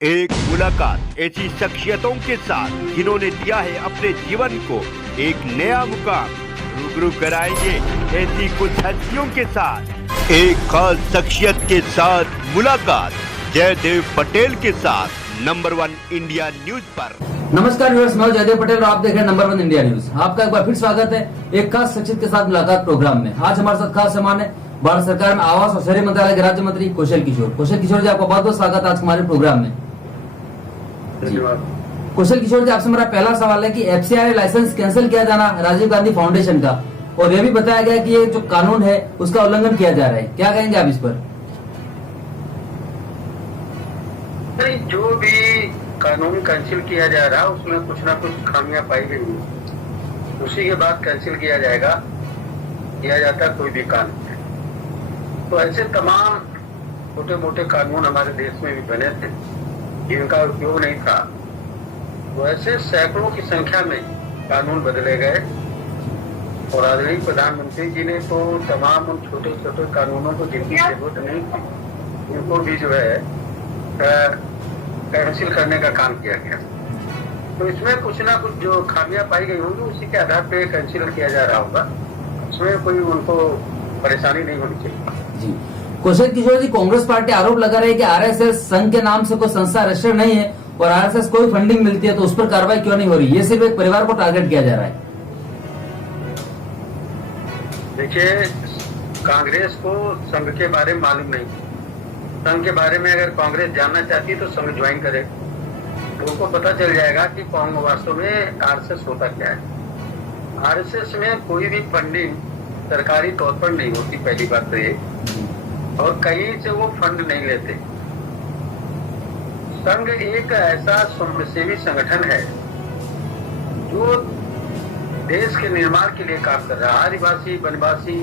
एक मुलाकात ऐसी शख्सियतों के साथ जिन्होंने दिया है अपने जीवन को एक नया मुकाम। रूबरू कराएंगे ऐसी कुछ हस्तियों के साथ एक खास शख्सियत के साथ मुलाकात जयदेव पटेल के साथ नंबर 1 इंडिया न्यूज पर। नमस्कार व्यूअर्स, मैं जयदेव पटेल और आप देख रहे हैं नंबर 1 इंडिया न्यूज। आपका एक बार फिर स्वागत है एक खास शख्सियत के साथ मुलाकात प्रोग्राम में। आज हमारे साथ खास मेहमान है भारत सरकार में आवास और शहरी मंत्रालय के राज्य मंत्री कौशल किशोर। कौशल किशोर जी, आपका बहुत बहुत स्वागत है आज हमारे प्रोग्राम में। कौशल किशोर जी, आपसे मेरा पहला सवाल है कि एफसीआई लाइसेंस कैंसिल किया जाना राजीव गांधी फाउंडेशन का, और यह भी बताया गया कि ये जो कानून है उसका उल्लंघन किया जा रहा है, क्या कहेंगे आप इस पर? जो भी कानून कैंसिल किया जा रहा है उसमें कुछ ना कुछ खामियां पाई गई, उसी के बाद कैंसिल किया जाएगा, किया जाता कोई भी कानून। तो ऐसे तमाम छोटे मोटे कानून हमारे देश में भी बने थे जिनका उपयोग नहीं था, तो ऐसे सैकड़ों की संख्या में कानून बदले गए। और आदरणीय प्रधानमंत्री जी ने तो तमाम उन छोटे छोटे कानूनों को जिनकी जरूरत नहीं थी उनको भी जो है कैंसिल करने का काम किया गया। तो इसमें कुछ ना कुछ जो खामियां पाई गई होंगी उसी के आधार पे कैंसिल किया जा रहा होगा, उसमें कोई उनको परेशानी नहीं होनी चाहिए। जी कौशल किशोर जी, कांग्रेस पार्टी आरोप लगा रही है कि आरएसएस संघ के नाम से कोई संस्था रजिस्टर्ड नहीं है और आरएसएस कोई फंडिंग मिलती है तो उस पर कार्रवाई क्यों नहीं हो रही? ये सिर्फ एक परिवार को टारगेट किया जा रहा है। देखिए, कांग्रेस को संघ के बारे में मालूम नहीं। संघ के बारे में अगर कांग्रेस जानना चाहती है तो संघ ज्वाइन करे, तो उनको पता चल जाएगा कि कांग्रेस वास्तव में आरएसएस होता क्या है। आरएसएस में कोई भी फंडिंग सरकारी तौर पर नहीं होती, पहली बात तो ये, और कहीं से वो फंड नहीं लेते। संघ एक ऐसा समाजसेवी संगठन है जो देश के निर्माण के लिए काम कर रहा है। आदिवासी वनवासी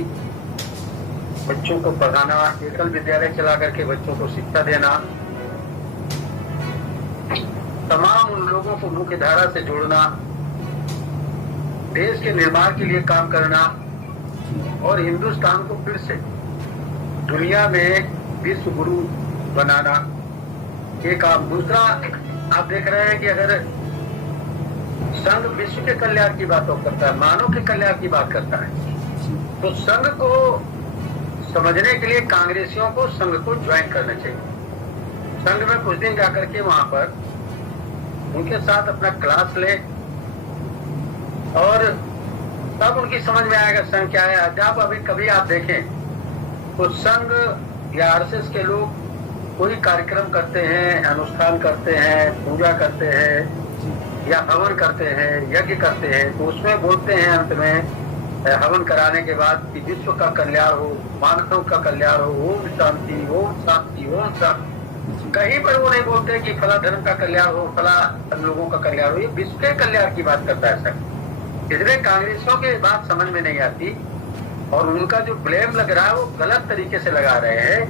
बच्चों को पढ़ाना, एकल विद्यालय चला करके बच्चों को शिक्षा देना, तमाम उन लोगों को मुख्य धारा से जोड़ना, देश के निर्माण के लिए काम करना और हिंदुस्तान को फिर से दुनिया में विश्व गुरु बनाना, ये काम। दूसरा, आप देख रहे हैं कि अगर संघ विश्व के कल्याण की बात करता है, मानव के कल्याण की बात करता है, तो संघ को समझने के लिए कांग्रेसियों को संघ को ज्वाइन करना चाहिए। संघ में कुछ दिन जाकर के वहां पर उनके साथ अपना क्लास ले और तब उनकी समझ में आएगा संघ क्या है। जब अभी कभी आप देखें तो संघ या आरएसएस के लोग कोई कार्यक्रम करते हैं, अनुष्ठान करते हैं, पूजा करते हैं या हवन करते हैं, यज्ञ करते हैं, तो उसमें बोलते हैं अंत में हवन कराने के बाद कि विश्व का कल्याण हो, मानव का कल्याण हो, ओम शांति ओम शांति ओम शांति। कहीं पर वो नहीं बोलते कि फला धर्म का कल्याण हो, फला लोगों का कल्याण हो। ये विश्व के कल्याण की बात करता है संघ। इसलिए कांग्रेसियों की बात समझ में नहीं आती और उनका जो ब्लेम लग रहा है वो गलत तरीके से लगा रहे हैं।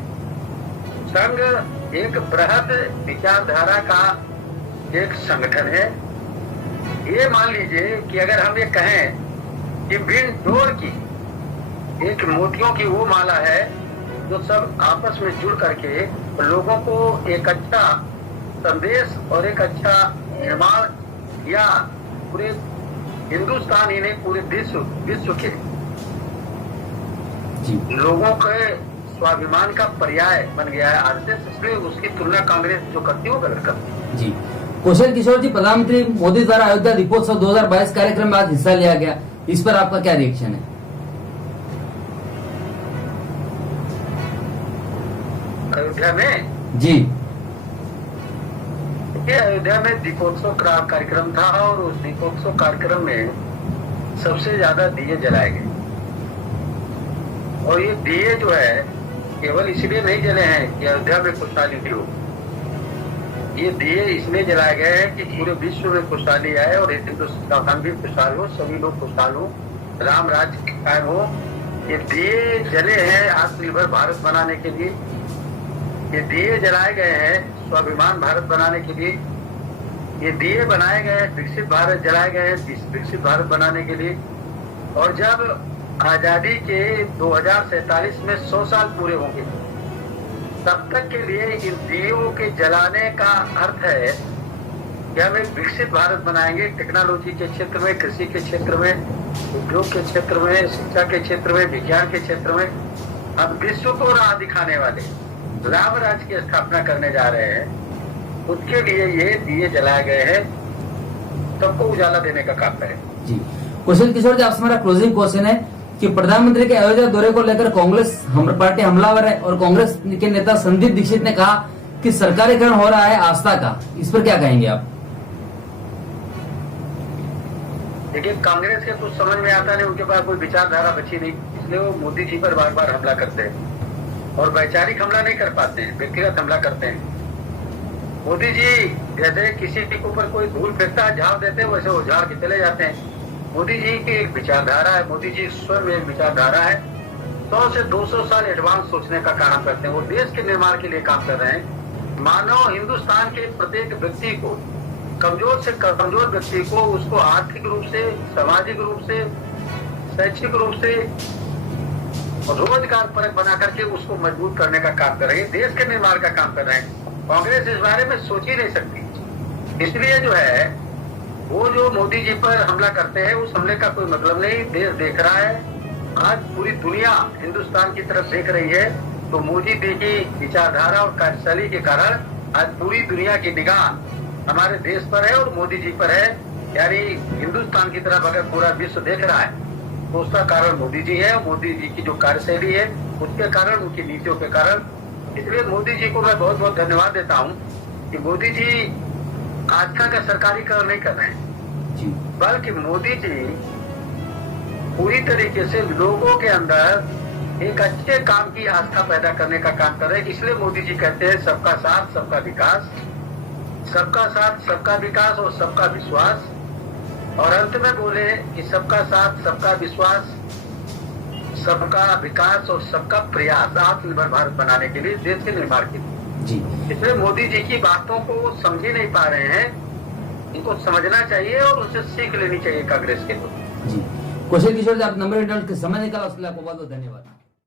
संघ एक बृहद विचारधारा का एक संगठन है। ये मान लीजिए कि अगर हम ये कहें कि बिन डोर की एक मोतियों की वो माला है जो सब आपस में जुड़ करके लोगों को एक अच्छा संदेश और एक अच्छा निर्माण या पूरे हिंदुस्तान ही नहीं पूरे विश्व के लोगों के स्वाभिमान का पर्याय बन गया है आरएसएस, इसलिए उसकी तुलना कांग्रेस जो करती है वो गलत करती। जी कौशल किशोर जी, प्रधानमंत्री मोदी द्वारा अयोध्या दीपोत्सव 2022 कार्यक्रम में आज हिस्सा लिया गया, इस पर आपका क्या रिएक्शन है? अयोध्या में जी अयोध्या में दीपोत्सव कार्यक्रम था और उस दीपोत्सव कार्यक्रम में सबसे ज्यादा दिए जलाए गए। और ये दिए जो है केवल इसलिए नहीं जले हैं कि अयोध्या में खुशहाली हो, ये दिए इसलिए जलाए गए हैं कि पूरे विश्व में खुशहाली आए और हिंदुस्तान भी खुशहाल हो, सभी लोग खुशहाल हो, राम राज्य कायम हो। ये दिए जले हैं आत्मनिर्भर भारत बनाने के लिए, ये दिए जलाए गए हैं स्वाभिमान भारत बनाने के लिए, ये दिए बनाए गए हैं विकसित भारत, जलाए गए हैं विकसित भारत बनाने के लिए। और जब आजादी के 2047 में 100 साल पूरे होंगे तब तक के लिए इन दियों के जलाने का अर्थ है कि हम एक विकसित भारत बनाएंगे। टेक्नोलॉजी के क्षेत्र में, कृषि के क्षेत्र में, उद्योग के क्षेत्र में, शिक्षा के क्षेत्र में, विज्ञान के क्षेत्र में हम विश्व को राह दिखाने वाले राम राज्य की स्थापना करने जा रहे हैं। उसके लिए ये दिए जलाए गए हैं, सबको उजाला देने का काम करें। जी कौशल किशोर जी, आपसे मेरा क्लोजिंग क्वेश्चन है कि प्रधानमंत्री के अयोध्या दौरे को लेकर कांग्रेस पार्टी हमलावर है और कांग्रेस के नेता संदीप दीक्षित ने कहा कि सरकारीकरण हो रहा है आस्था का, इस पर क्या कहेंगे आप? देखिए, कांग्रेस के कुछ समझ में आता नहीं, उनके पास कोई विचारधारा बची नहीं, इसलिए वो मोदी जी पर बार बार हमला करते हैं और वैचारिक हमला नहीं कर पाते हैं, व्यक्तिगत हमला करते हैं। मोदी जी जैसे किसी के ऊपर कोई धूल फेंकता है, झाड़ देते हैं, वैसे वो झाड़ के चले जाते हैं। मोदी जी की एक विचारधारा है, मोदी जी स्वयं एक विचारधारा है। 100 से 200 साल एडवांस सोचने का काम करते हैं। वो देश के निर्माण के लिए काम कर रहे हैं। मानव हिंदुस्तान के प्रत्येक व्यक्ति को, कमजोर से कमजोर व्यक्ति को, उसको आर्थिक रूप से, सामाजिक रूप से, शैक्षिक रूप से रोजगार परक बना करके उसको मजबूत करने का काम कर रहे हैं। देश के निर्माण का काम कर रहे हैं। कांग्रेस इस बारे में सोच ही नहीं सकती। इसलिए जो है वो जो मोदी जी पर हमला करते हैं, उस हमले का कोई मतलब नहीं। देश देख रहा है, आज पूरी दुनिया हिंदुस्तान की तरफ देख रही है। तो मोदी जी की विचारधारा और कार्यशैली के कारण आज पूरी दुनिया की निगाह हमारे देश पर है और मोदी जी पर है। यानी हिंदुस्तान की तरफ अगर पूरा विश्व देख रहा है तो उसका कारण मोदी जी है। मोदी जी की जो कार्यशैली है उसके कारण, उनकी नीतियों के कारण। इसलिए मोदी जी को मैं बहुत बहुत धन्यवाद देता हूँ कि मोदी जी आस्था का सरकारीकरण नहीं कर रहे हैं, बल्कि मोदी जी पूरी तरीके से लोगों के अंदर एक अच्छे काम की आस्था पैदा करने का काम कर रहे हैं। इसलिए मोदी जी कहते हैं सबका साथ सबका विकास, सबका साथ सबका विकास और सबका विश्वास। और अंत में बोले कि सबका साथ सबका विश्वास, सबका विकास और सबका प्रयास आत्मनिर्भर भारत बनाने के लिए, देश के निर्माण के लिए। जी इसलिए मोदी जी की बातों को वो समझ ही नहीं पा रहे हैं। इनको समझना चाहिए और उनसे सीख लेनी चाहिए कांग्रेस के लोग। जी कौशल किशोर जी, आप नंबर इंटरनेट के समय निकाला, उसके लिए आपको बहुत बहुत धन्यवाद।